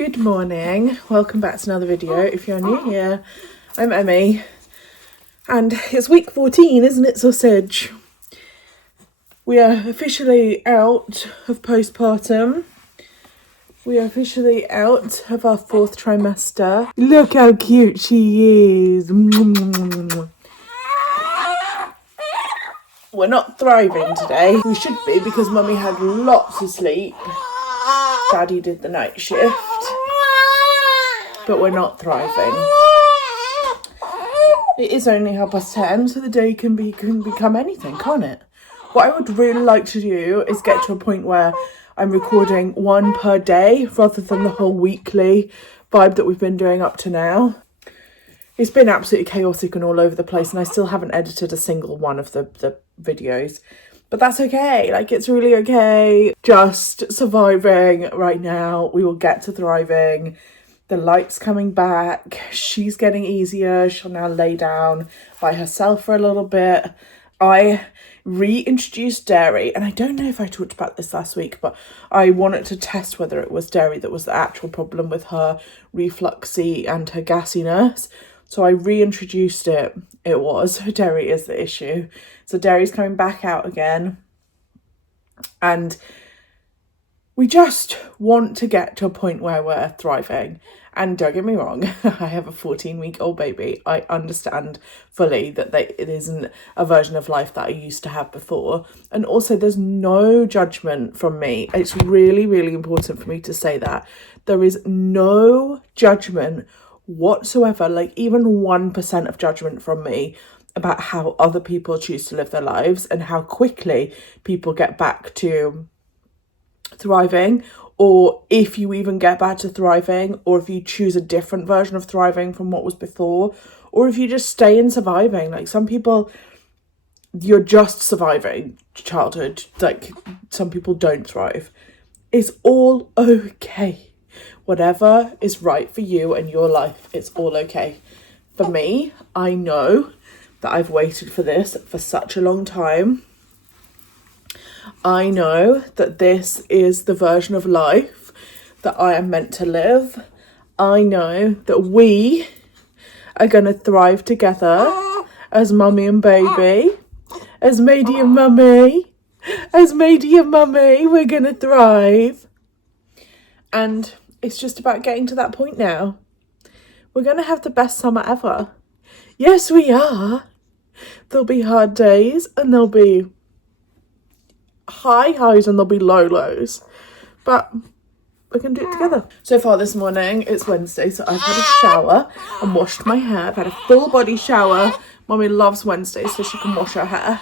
Good morning, welcome back to another video. If you're new here, I'm Emie, and it's week 14, isn't it, sausage? We are officially out of postpartum. We are officially out of our 4th trimester. Look how cute she is. We're not thriving today. We should be because Mummy had lots of sleep. Daddy did the night shift. But we're not thriving. It is only 10:30, so the day can become anything, can't it? What I would really like to do is get to a point where I'm recording one per day rather than the whole weekly vibe that we've been doing up to now. It's been absolutely chaotic and all over the place, and I still haven't edited a single one of the videos. But that's okay, like it's really okay. Just surviving right now. We will get to thriving. The light's coming back. She's getting easier. She'll now lay down by herself for a little bit. I reintroduced dairy, and I don't know if I talked about this last week, but I wanted to test whether it was dairy that was the actual problem with her refluxy and her gassiness. So I reintroduced it. It was. Dairy is the issue. So dairy's coming back out again. And we just want to get to a point where we're thriving. And don't get me wrong, I have a 14-week-old baby. I understand fully that it isn't a version of life that I used to have before. And also there's no judgment from me. It's really, really important for me to say that. There is no judgment whatsoever, like even 1% of judgment from me about how other people choose to live their lives and how quickly people get back to thriving, or if you even get back to thriving, or if you choose a different version of thriving from what was before, or if you just stay in surviving. Like some people, you're just surviving childhood, like some people don't thrive. It's all okay. Whatever is right for you and your life, it's all okay. For me, I know that I've waited for this for such a long time. I know that this is the version of life that I am meant to live. I know that we are going to thrive together as mummy and baby, as matey and mummy, as matey and mummy. We're going to thrive. And it's just about getting to that point now. We're going to have the best summer ever. Yes, we are. There'll be hard days and there'll be high highs and there'll be low lows, but we can do it together. So far this morning, it's Wednesday, so I've had a shower and washed my hair. I've had a full body shower. Mummy loves Wednesdays so she can wash her hair.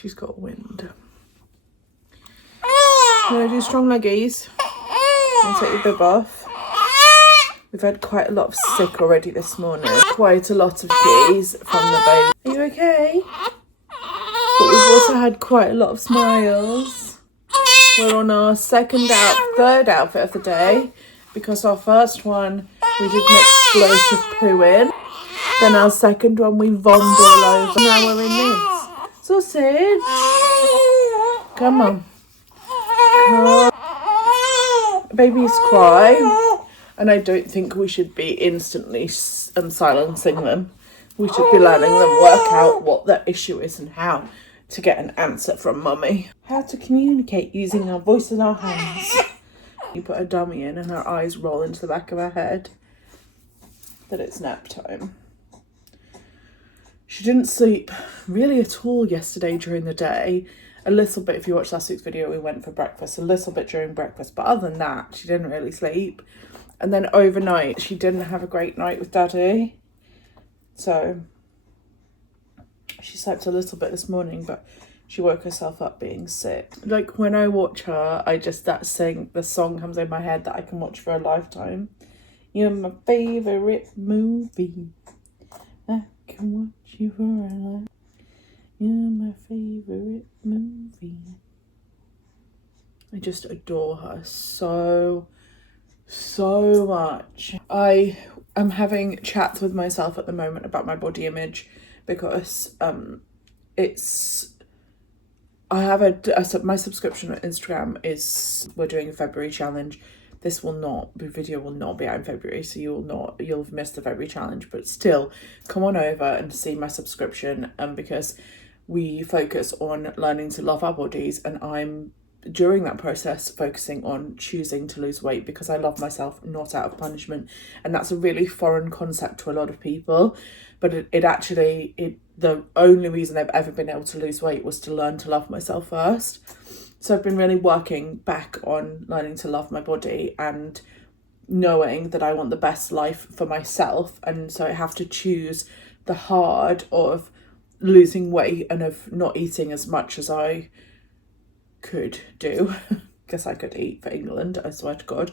She's got wind. I'm gonna do strong leggies and take your bib off. We've had quite a lot of sick already this morning. Quite a lot of keys from the baby. Are you okay? But we've also had quite a lot of smiles. We're on our third outfit of the day, because our first one we did an explosive poo in. Then our second one we vommed all over. Now we're in this. Sausage. Come on. Babies cry, and I don't think we should be instantly silencing them. We should be letting them work out what their issue is and how to get an answer from mummy. How to communicate using our voice and our hands. You put a dummy in and her eyes roll into the back of her head. That it's nap time. She didn't sleep really at all yesterday during the day. A little bit, if you watched last week's video, we went for breakfast, a little bit during breakfast, but other than that, she didn't really sleep. And then overnight, she didn't have a great night with Daddy. So she slept a little bit this morning, but she woke herself up being sick. Like when I watch her, the song comes in my head that I can watch for a lifetime. You're my favourite movie. I can watch you for a lifetime. You're my favourite movie. I just adore her so much. I am having chats with myself at the moment about my body image, because I have my subscription on Instagram is, we're doing a February challenge. This video will not be out in February, so you'll have missed the February challenge, but still come on over and see my subscription, because we focus on learning to love our bodies, and I'm during that process focusing on choosing to lose weight because I love myself, not out of punishment. And that's a really foreign concept to a lot of people, but the only reason I've ever been able to lose weight was to learn to love myself first. So I've been really working back on learning to love my body and knowing that I want the best life for myself, and so I have to choose the hard of losing weight and of not eating as much as I could do. Guess I could eat for England, I swear to God.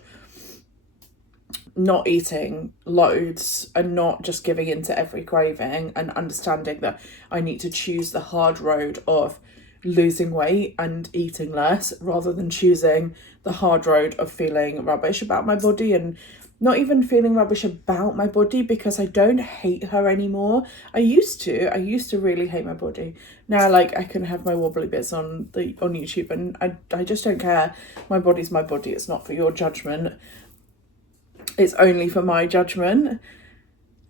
Not eating loads and not just giving in to every craving, and understanding that I need to choose the hard road of losing weight and eating less, rather than choosing the hard road of feeling rubbish about my body, and not even feeling rubbish about my body because I don't hate her anymore. I used to really hate my body. Now, like, I can have my wobbly bits on YouTube, and I just don't care. My body's my body. It's not for your judgment. It's only for my judgment.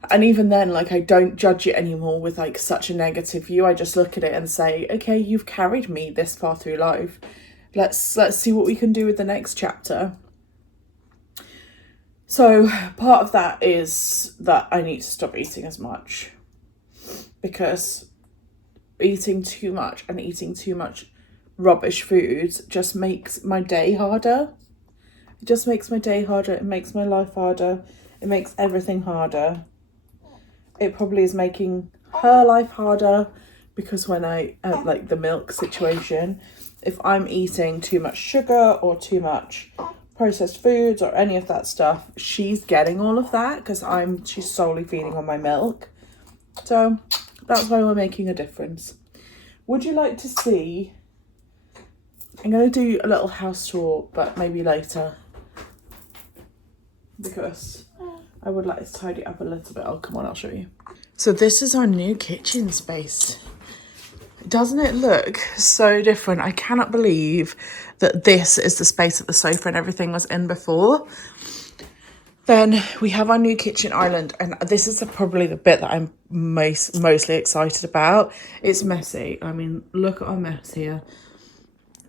And even then, like, I don't judge it anymore with like such a negative view. I just look at it and say, okay, you've carried me this far through life. Let's see what we can do with the next chapter. So part of that is that I need to stop eating as much, because eating too much and eating too much rubbish foods just makes my day harder. It just makes my day harder. It makes my life harder. It makes everything harder. It probably is making her life harder, because when I have like the milk situation, if I'm eating too much sugar or too much processed foods or any of that stuff, she's getting all of that because she's solely feeding on my milk. So that's why we're making a difference. Would you like to see? I'm going to do a little house tour, but maybe later, because I would like to tidy up a little bit. Oh, come on, I'll show you. So this is our new kitchen space. Doesn't it look so different? I cannot believe that this is the space that the sofa and everything was in before. Then we have our new kitchen island, and this is probably the bit that I'm mostly excited about. It's messy. I mean, look at our mess here.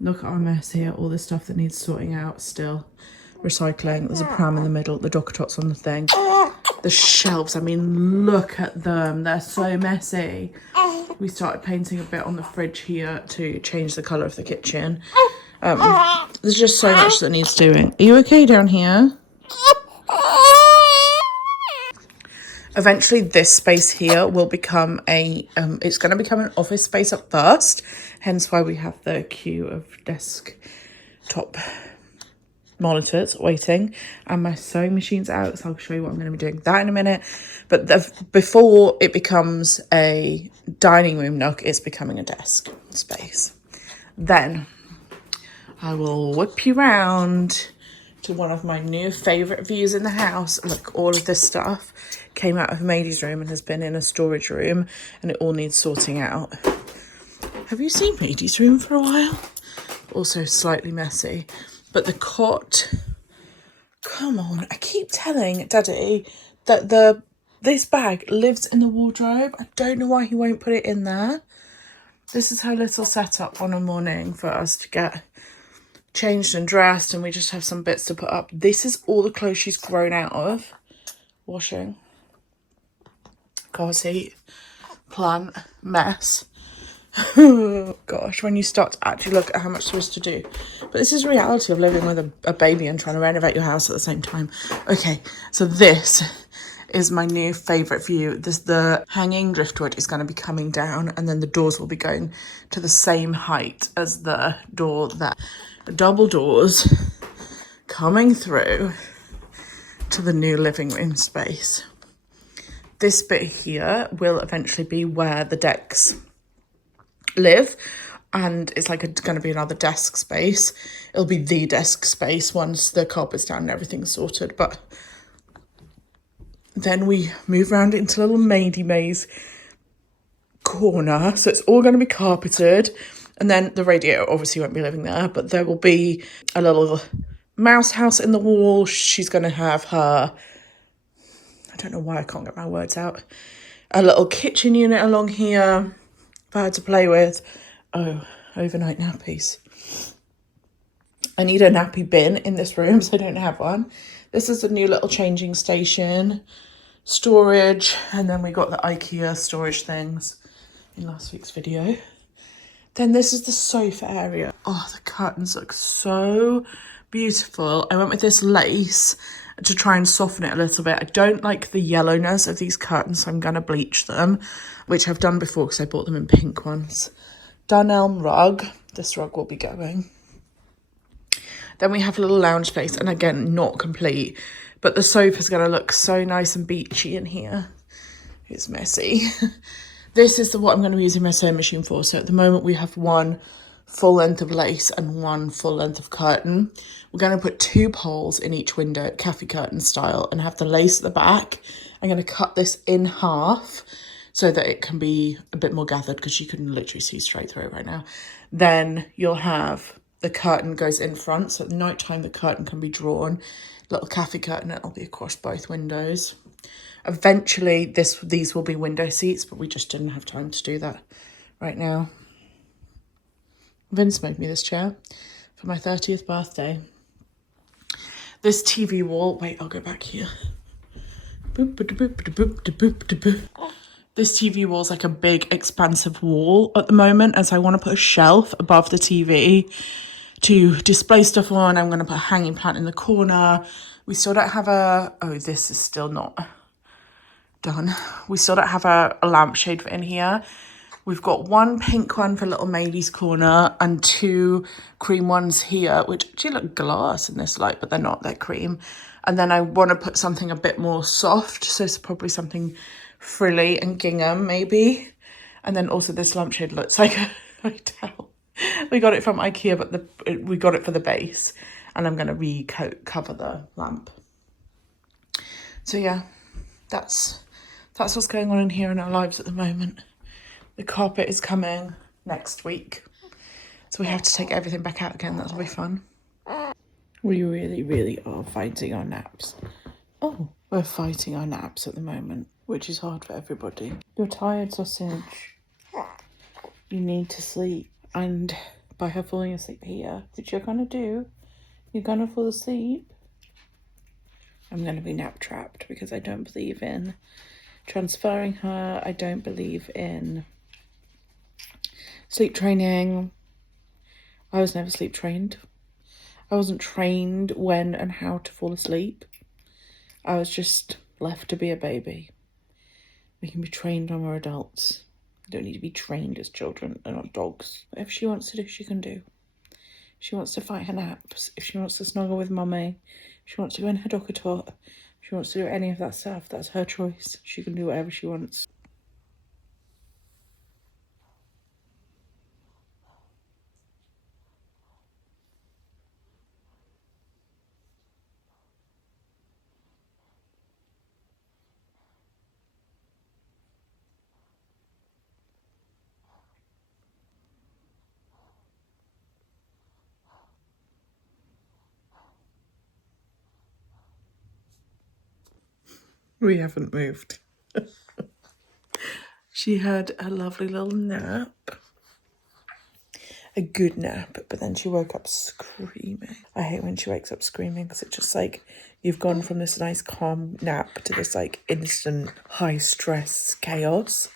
Look at our mess here. All the stuff that needs sorting out still. Recycling. There's a pram in the middle. The dog tots on the thing. The shelves. I mean, look at them. They're so messy. We started painting a bit on the fridge here to change the colour of the kitchen. There's just so much that needs doing. Are you okay down here? Eventually this space here will become it's going to become an office space at first, hence why we have the queue of desktop monitors waiting, and my sewing machine's out, so I'll show you what I'm going to be doing that in a minute. But before it becomes a dining room nook, it's becoming a desk space. Then I will whip you round to one of my new favourite views in the house. Look, all of this stuff came out of Maidie's room and has been in a storage room, and it all needs sorting out. Have you seen Maidie's room for a while? Also slightly messy. But the cot, come on, I keep telling Daddy that this bag lives in the wardrobe. I don't know why he won't put it in there. This is her little setup on a morning for us to get changed and dressed, and we just have some bits to put up. This is all the clothes she's grown out of. Washing. Car seat. Plant. Mess. Oh gosh, when you start to actually look at how much there is to do. But this is reality of living with a baby and trying to renovate your house at the same time. Okay, so this is my new favourite view. The hanging driftwood is going to be coming down, and then the doors will be going to the same height as the door there. The double doors coming through to the new living room space. This bit here will eventually be where the decks live, and it's like going to be another desk space. It'll be the desk space once the carpet's down and everything's sorted, but then we move around into little Maidie Maze corner, so it's all going to be carpeted, And then the radiator obviously won't be living there, but there will be a little mouse house in the wall. She's going to have her, I don't know why I can't get my words out, a little kitchen unit along here for her to play with. Oh, overnight nappies. I need a nappy bin in this room, so I don't have one. This is a new little changing station, storage, and then we got the IKEA storage things in last week's video. Then this is the sofa area. Oh, the curtains look so beautiful. I went with this lace to try and soften it a little bit. I don't like the yellowness of these curtains, so I'm going to bleach them, which I've done before because I bought them in pink ones. Dunelm rug. This rug will be going. Then we have a little lounge space, and again, not complete, but the sofa's going to look so nice and beachy in here. It's messy. This is what I'm going to be using my sewing machine for. So at the moment we have one full length of lace and one full length of curtain. We're going to put 2 poles in each window, cafe curtain style, and have the lace at the back. I'm going to cut this in half so that it can be a bit more gathered, because you can literally see straight through it right now. Then you'll have the curtain goes in front, so at night time the curtain can be drawn. Little cafe curtain, it'll be across both windows. Eventually these will be window seats, but we just didn't have time to do that right now. Vince made me this chair for my 30th birthday. This TV wall, wait, I'll go back here. This TV wall is like a big expansive wall at the moment, as I want to put a shelf above the TV to display stuff on. I'm going to put a hanging plant in the corner. We still don't have a, oh, this is still not done. We still don't have a lampshade in here. We've got one pink one for little Maylie's corner and 2 cream ones here, which actually look glass in this light, but they're not, they're cream. And then I want to put something a bit more soft, so it's probably something frilly and gingham maybe. And then also this lampshade looks like a hotel. We got it from IKEA, but we got it for the base, and I'm going to cover the lamp. So yeah, that's what's going on in here in our lives at the moment. The carpet is coming next week, so we have to take everything back out again. That'll be fun. We really, really are fighting our naps. Oh, we're fighting our naps at the moment, which is hard for everybody. You're tired, sausage. You need to sleep. And by her falling asleep here, which you're gonna do, you're gonna fall asleep. I'm gonna be nap trapped because I don't believe in transferring her. I don't believe in sleep training. I was never sleep trained. I wasn't trained when and how to fall asleep. I was just left to be a baby. We can be trained when we're adults. We don't need to be trained as children. They're not dogs. Whatever she wants to do, she can do. She wants to fight her naps. If she wants to snuggle with mummy, if she wants to go in her docker tot, if she wants to do any of that stuff, that's her choice. She can do whatever she wants. We haven't moved. She had a lovely little nap. A good nap, but then she woke up screaming. I hate when she wakes up screaming, because it's just like you've gone from this nice calm nap to this like instant high stress chaos.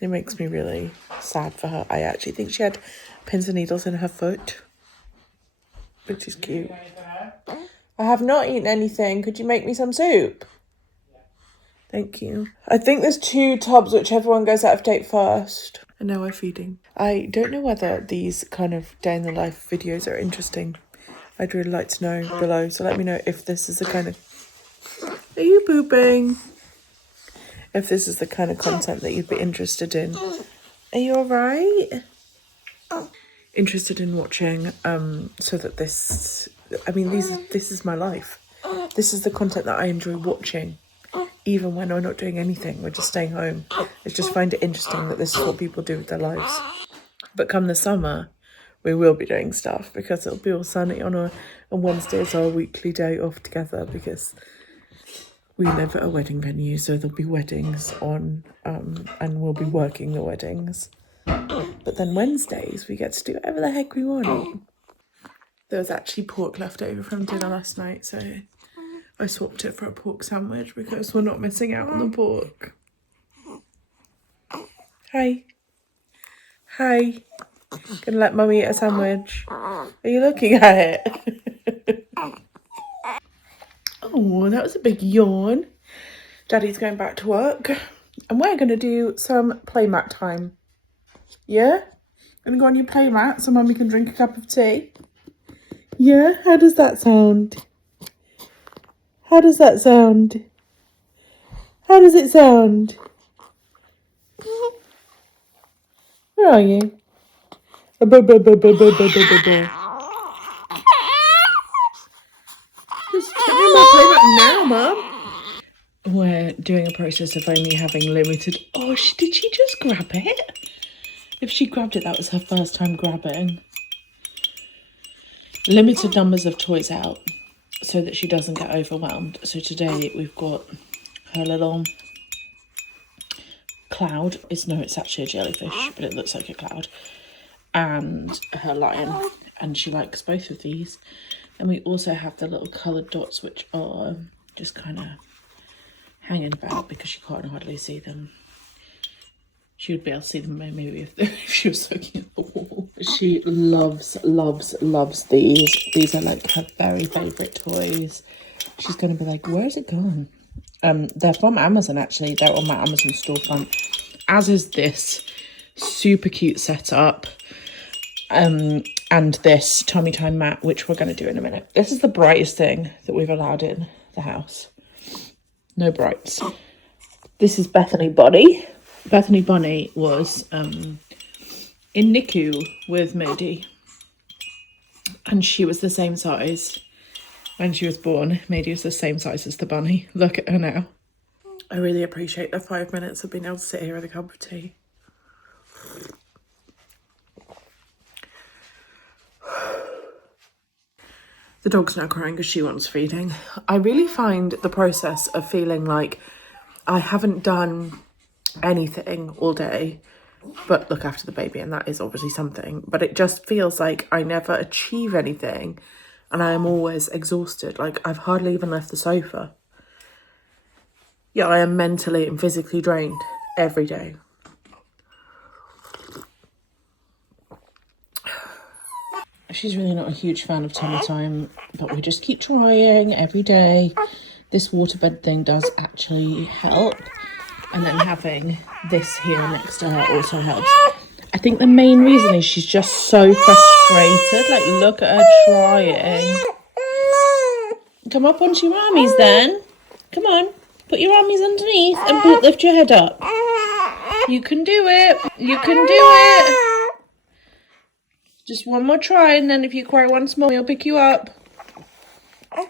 It makes me really sad for her. I actually think she had pins and needles in her foot, which is cute. I have not eaten anything. Could you make me some soup? Thank you. I think there's 2 tubs, whichever one goes out of date first. And now we're feeding. I don't know whether these kind of day in the life videos are interesting. I'd really like to know below. So let me know if this is the kind of... Are you pooping? If this is the kind of content that you'd be interested in. Are you alright? Interested in watching, so that this... I mean, this is my life. This is the content that I enjoy watching. Even when we're not doing anything, we're just staying home. I just find it interesting that this is what people do with their lives. But come the summer, we will be doing stuff because it'll be all sunny on Wednesday is our weekly day off together because we live at a wedding venue, so there'll be weddings on, and we'll be working the weddings. But then Wednesdays, we get to do whatever the heck we want. There was actually pork left over from dinner last night, so I swapped it for a pork sandwich because we're not missing out on the pork. Hi. Hi. Gonna let mummy eat a sandwich. Are you looking at it? Oh, that was a big yawn. Daddy's going back to work. And we're gonna do some playmat time. Yeah? Gonna go on your playmat so mummy can drink a cup of tea. Yeah? How does that sound? How does that sound? How does it sound? Where are you? Just turn on my playmat now, Mum. We're doing a process of only having limited... Oh, did she just grab it? If she grabbed it, that was her first time grabbing. Limited numbers of toys out so that she doesn't get overwhelmed. So today we've got her little cloud. It's actually a jellyfish, but it looks like a cloud. And her lion. And she likes both of these. And we also have the little coloured dots, which are just kind of hanging about because she can't hardly see them. She would be able to see them maybe if she was looking at the wall. She loves these. These are like her very favourite toys. She's going to be like, where's it gone? They're from Amazon, actually. They're on my Amazon storefront. As is this super cute setup. And this tummy time mat, which we're going to do in a minute. This is the brightest thing that we've allowed in the house. No brights. This is Bethany Bonnie. Bethany Bonnie was in NICU with Maddie, and she was the same size when she was born. Maddie was the same size as the bunny. Look at her now. I really appreciate the 5 minutes of being able to sit here with a cup of tea. The dog's now crying because she wants feeding. I really find the process of feeling like I haven't done anything all day but look after the baby, and that is obviously something, but it just feels like I never achieve anything and I am always exhausted. Like I've hardly even left the sofa. Yeah, I am mentally and physically drained every day. She's really not a huge fan of tummy time, but we just keep trying every day. This waterbed thing does actually help. And then having this here next to her also helps. I think the main reason is she's just so frustrated. Like, look at her trying. Come up onto your armies then. Come on. Put your armies underneath and lift your head up. You can do it. You can do it. Just one more try, and then if you cry once more, I'll pick you up.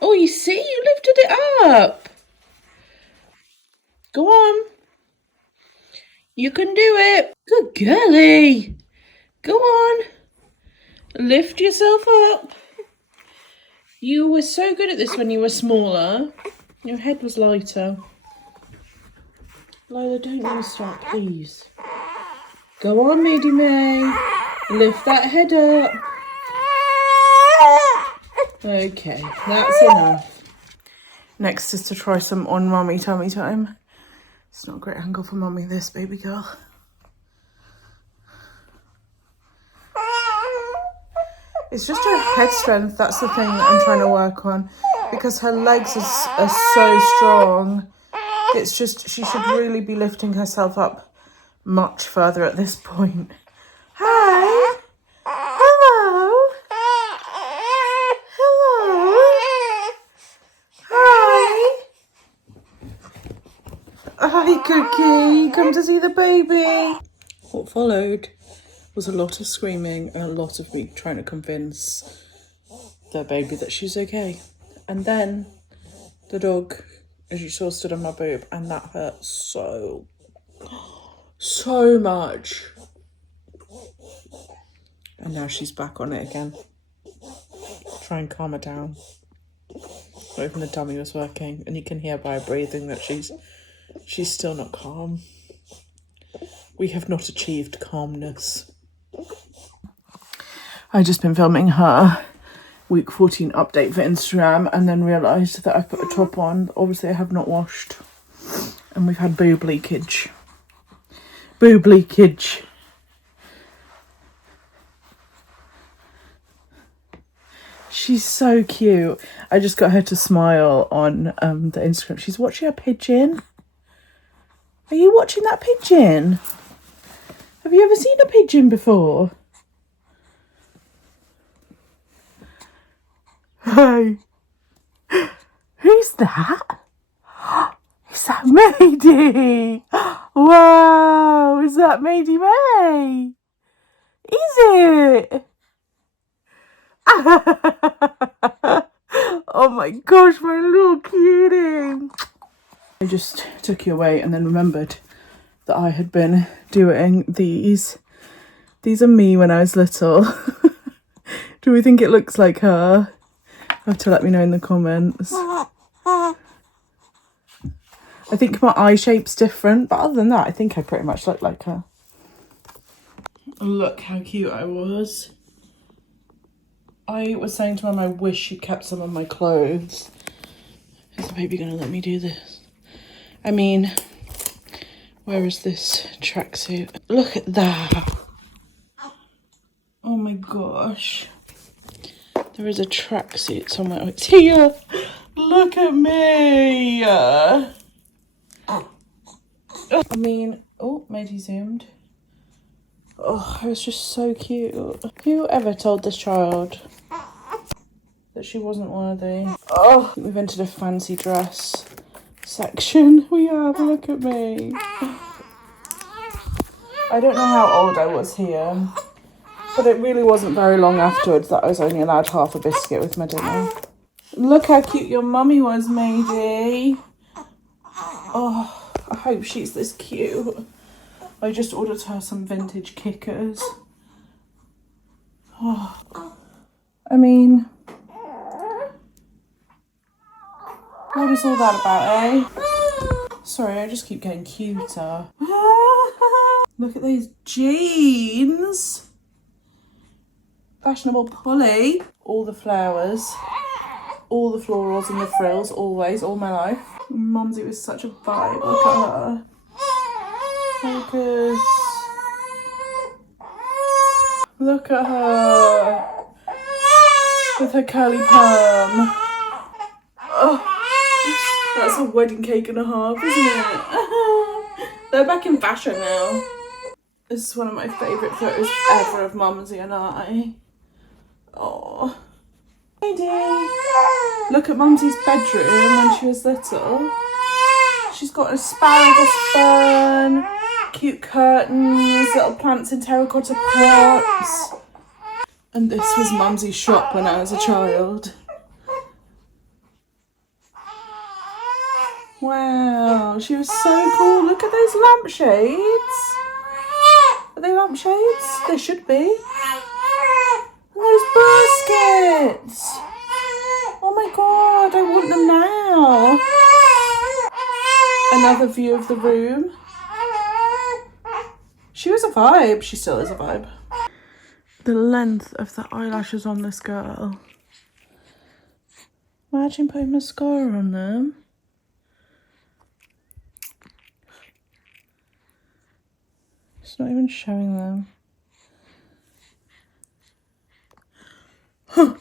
Oh, you see? You lifted it up. Go on. You can do it. Good girlie. Go on. Lift yourself up. You were so good at this when you were smaller. Your head was lighter. Lola, don't you stop, please. Go on, Maddie May. Lift that head up. Okay, that's enough. Next is to try some on mummy tummy time. It's not a great angle for mummy, this baby girl. It's just her head strength, that's the thing that I'm trying to work on. Because her legs are so strong. It's just, she should really be lifting herself up much further at this point. Hi. Hello. Hello. Hi. Hi, Cookie. Come to see the baby. What followed was a lot of screaming and a lot of me trying to convince the baby that she's okay. And then the dog, as you saw, stood on my boob, and that hurt so much. And now she's back on it again. Try and calm her down. Not even the dummy was working, and you can hear by her breathing that she's still not calm. We have not achieved calmness. I've just been filming her week 14 update for Instagram and then realised that I put a top on. Obviously I have not washed. And we've had boob leakage. Boob leakage. She's so cute. I just got her to smile on the Instagram. She's watching a pigeon. Are you watching that pigeon? Have you ever seen a pigeon before? Hey. Who's that? Is that Mady? Wow, is that Mady May? Is it? Oh my gosh, my little cutie. I just took you away and then remembered that I had been doing these. These are me when I was little. Do we think it looks like her? You have to let me know in the comments. I think my eye shape's different, but other than that, I think I pretty much look like her. Look how cute I was. I was saying to Mum, I wish she'd kept some of my clothes. Is the baby gonna let me do this? I mean, where is this tracksuit? Look at that. Oh my gosh. There is a tracksuit somewhere. Oh, it's here. Look at me. I mean, oh, Mady zoomed. Oh, it was just so cute. Who ever told this child that she wasn't worthy? Oh, we've entered a fancy dress section. We have, look at me. I don't know how old I was here, but it really wasn't very long afterwards that I was only allowed half a biscuit with my dinner. Look how cute your mummy was, Mady. Oh, I hope she's this cute. I just ordered her some vintage kickers. Oh, I mean, what is all that about, eh? Sorry, I just keep getting cuter. Look at these jeans. Fashionable pulley. All the flowers. All the florals and the frills, always, all my life. Mumsy was such a vibe. Look at her. Focus. Look at her. With her curly perm. Oh, that's a wedding cake and a half, isn't it? They're back in fashion now. This is one of my favourite photos ever of Mumsy and I. Oh. Mady. Look at Mumsy's bedroom when she was little. She's got an asparagus fern, cute curtains, little plants in terracotta pots. And this was Mumsy's shop when I was a child. Wow, she was so cool. Look at those lampshades. Are they lampshades? They should be. And those baskets. Oh my god, I want them now. Another view of the room. She was a vibe. She still is a vibe. The length of the eyelashes on this girl. Imagine putting mascara on them. It's not even showing them. Huh.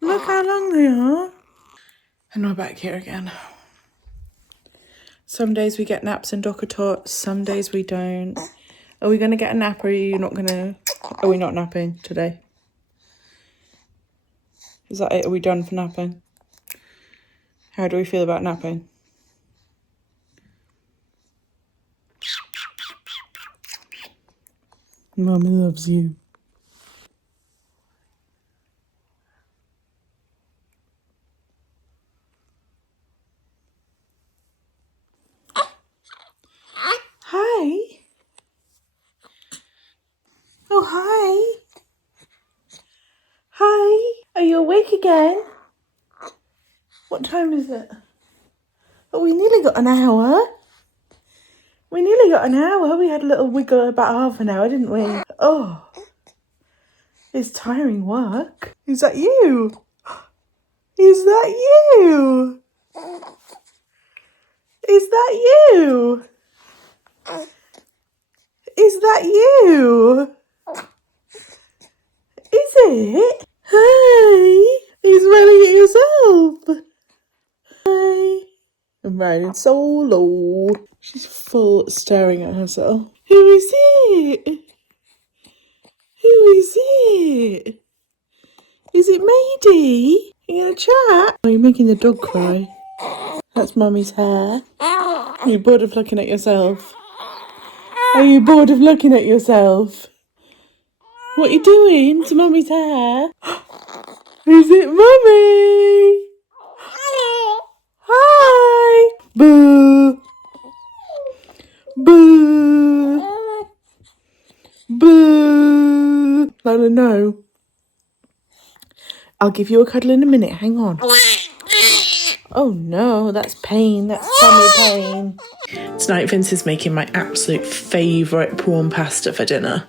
Look how long they are. And we're back here again. Some days we get naps and docker tots, some days we don't. Are we going to get a nap or are you not going to... Are we not napping today? Is that it? Are we done for napping? How do we feel about napping? Mummy loves you. Hi. Oh, Awake again? What time is it? Oh, we nearly got an hour. We nearly got an hour. We had a little wiggle about half an hour, didn't we? Oh, it's tiring work. Is that you? Is that you? Is that you? Is that you? Is it? Hey, he's smelling at yourself. Hey. I'm riding solo. She's full staring at herself. Who is it? Who is it? Is it Mady? You gonna chat? Oh, you're making the dog cry. That's Mummy's hair. Are you bored of looking at yourself? Are you bored of looking at yourself? What are you doing to Mummy's hair? Is it Mummy? Hi! Boo! Boo! Boo! Lola, no. I'll give you a cuddle in a minute. Hang on. Oh no, that's pain. That's tummy pain. Tonight Vince is making my absolute favourite prawn pasta for dinner.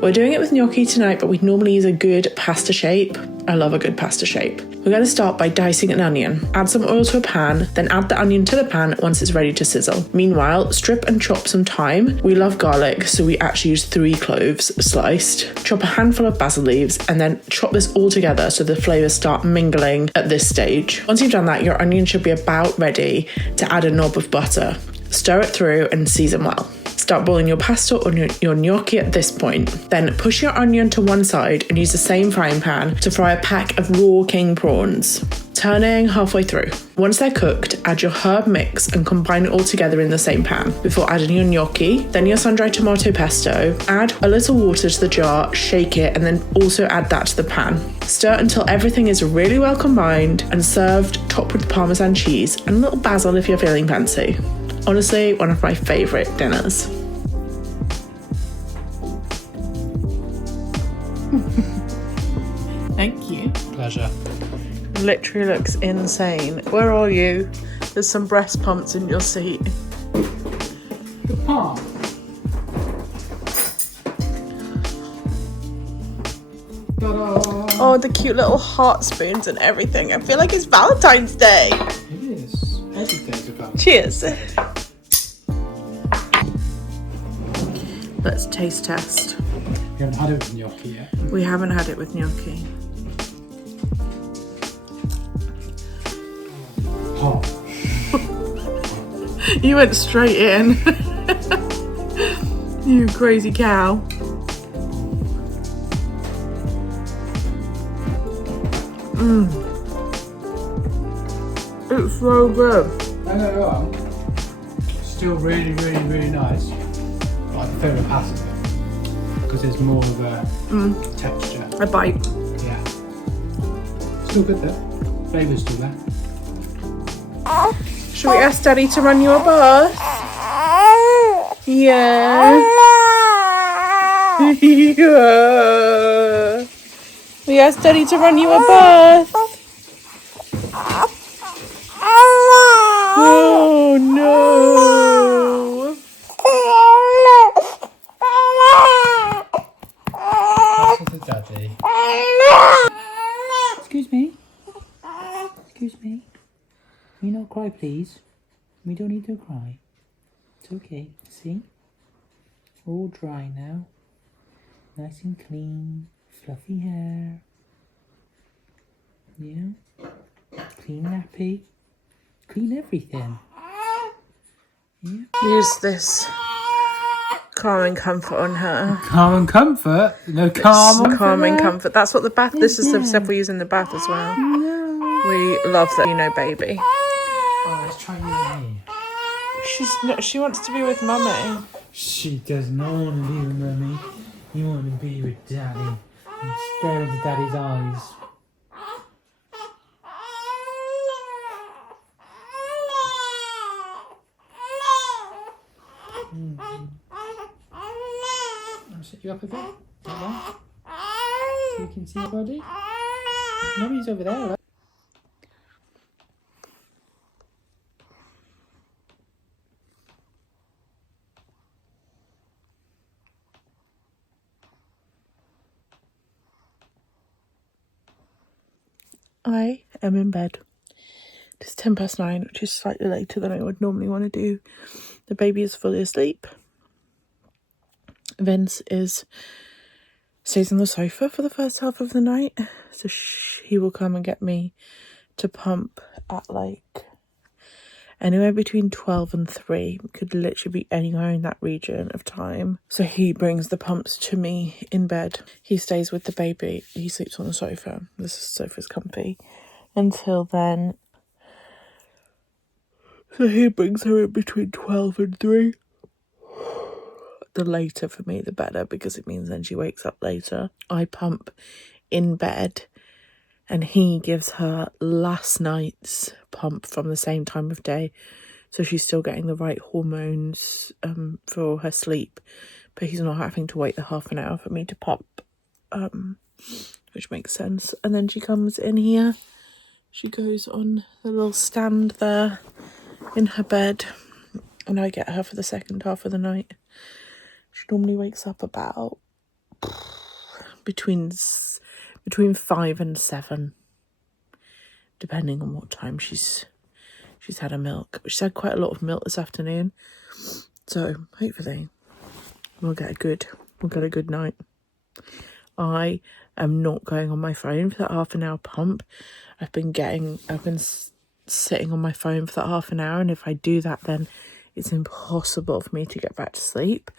We're doing it with gnocchi tonight, but we normally use a good pasta shape. I love a good pasta shape. We're going to start by dicing an onion. Add some oil to a pan, then add the onion to the pan once it's ready to sizzle. Meanwhile, strip and chop some thyme. We love garlic, so we actually use 3 cloves sliced. Chop a handful of basil leaves, and then chop this all together so the flavours start mingling at this stage. Once you've done that, your onion should be about ready to add a knob of butter. Stir it through and season well. Start boiling your pasta or your gnocchi at this point. Then push your onion to one side and use the same frying pan to fry a pack of raw king prawns, turning halfway through. Once they're cooked, add your herb mix and combine it all together in the same pan before adding your gnocchi, then your sun-dried tomato pesto. Add a little water to the jar, shake it, and then also add that to the pan. Stir until everything is really well combined and served, topped with Parmesan cheese and a little basil if you're feeling fancy. Honestly, one of my favourite dinners. Thank you. Pleasure. Literally looks insane. Where are you? There's some breast pumps in your seat. The palm. Ta-da! Oh, the cute little heart spoons and everything. I feel like it's Valentine's Day. It is. Every day's a Valentine's. Cheers. Let's taste test. We haven't had it with gnocchi yet. We haven't had it with gnocchi. Oh. You went straight in. You crazy cow. It's so good. Don't get me wrong. Still really, really, really nice. Like the favourite pasta. Because there's more of a texture. A bite. Yeah. Still good though. Flavour's still there. Should we ask Daddy to run you a bath? Yeah. Yeah. We asked Daddy to run you a bath. Oh no. That's with Daddy. Excuse me. Excuse me. You not cry, please. We don't need to cry. It's okay. See? All dry now. Nice and clean. Fluffy hair. Yeah. Clean nappy. Clean everything. Yeah. Use this calm and comfort on her. Calm and comfort? No calm. Calm and comfort. That's what the bath. This is the stuff we use in the bath as well. We love that, you know, baby. Oh, let's try you and me. She wants to be with Mummy. She does not want to be with Mummy. You want to be with Daddy. And stare into Daddy's eyes. I'll set you up a bit. Like that. So you can see your body. Nobody's over there. Right? I am in bed. It's 9:10, which is slightly later than I would normally want to do. The baby is fully asleep. Vince stays on the sofa for the first half of the night, so he will come and get me to pump at like anywhere between 12 and 3. It could literally be anywhere in that region of time. So he brings the pumps to me in bed. He stays with the baby. He sleeps on the sofa. This sofa's comfy. Until then. So he brings her in between 12 and 3. The later for me, the better, because it means then she wakes up later. I pump in bed, and he gives her last night's pump from the same time of day. So she's still getting the right hormones for her sleep, but he's not having to wait the half an hour for me to pump, which makes sense. And then she comes in here. She goes on the little stand there in her bed, and I get her for the second half of the night. She normally wakes up about between 5 and 7, depending on what time she's had her milk. She's had quite a lot of milk this afternoon, so hopefully we'll get a good night. I am not going on my phone for that half an hour pump. I've been sitting on my phone for that half an hour, and if I do that, then it's impossible for me to get back to sleep.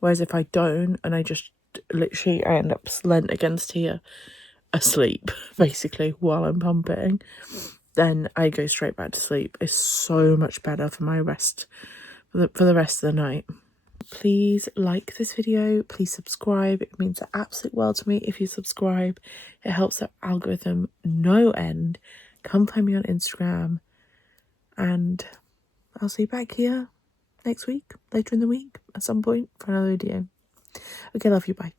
Whereas if I don't, and I just literally, I end up leant against here, asleep, basically, while I'm pumping, then I go straight back to sleep. It's so much better for my rest, for the rest of the night. Please like this video. Please subscribe. It means the absolute world to me if you subscribe. It helps the algorithm no end. Come find me on Instagram. And I'll see you back here next week, later in the week, at some point, for another video. Okay, love you, bye.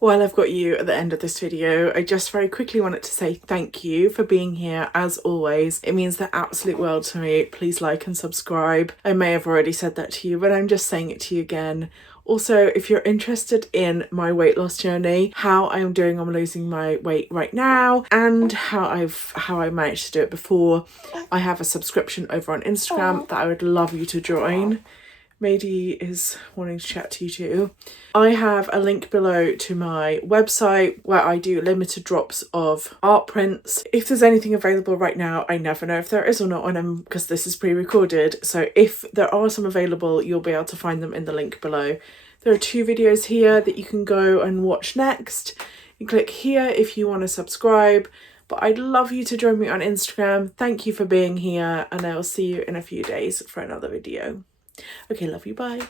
While I've got you at the end of this video, I just very quickly wanted to say thank you for being here as always. It means the absolute world to me. Please like and subscribe. I may have already said that to you, but I'm just saying it to you again. Also, if you're interested in my weight loss journey, how I am doing on losing my weight right now, and how I managed to do it before, I have a subscription over on Instagram that I would love you to join. Mady is wanting to chat to you too. I have a link below to my website where I do limited drops of art prints. If there's anything available right now, I never know if there is or not on them because this is pre-recorded. So if there are some available, you'll be able to find them in the link below. There are 2 videos here that you can go and watch next. You click here if you want to subscribe. But I'd love you to join me on Instagram. Thank you for being here, and I will see you in a few days for another video. Okay, love you, bye.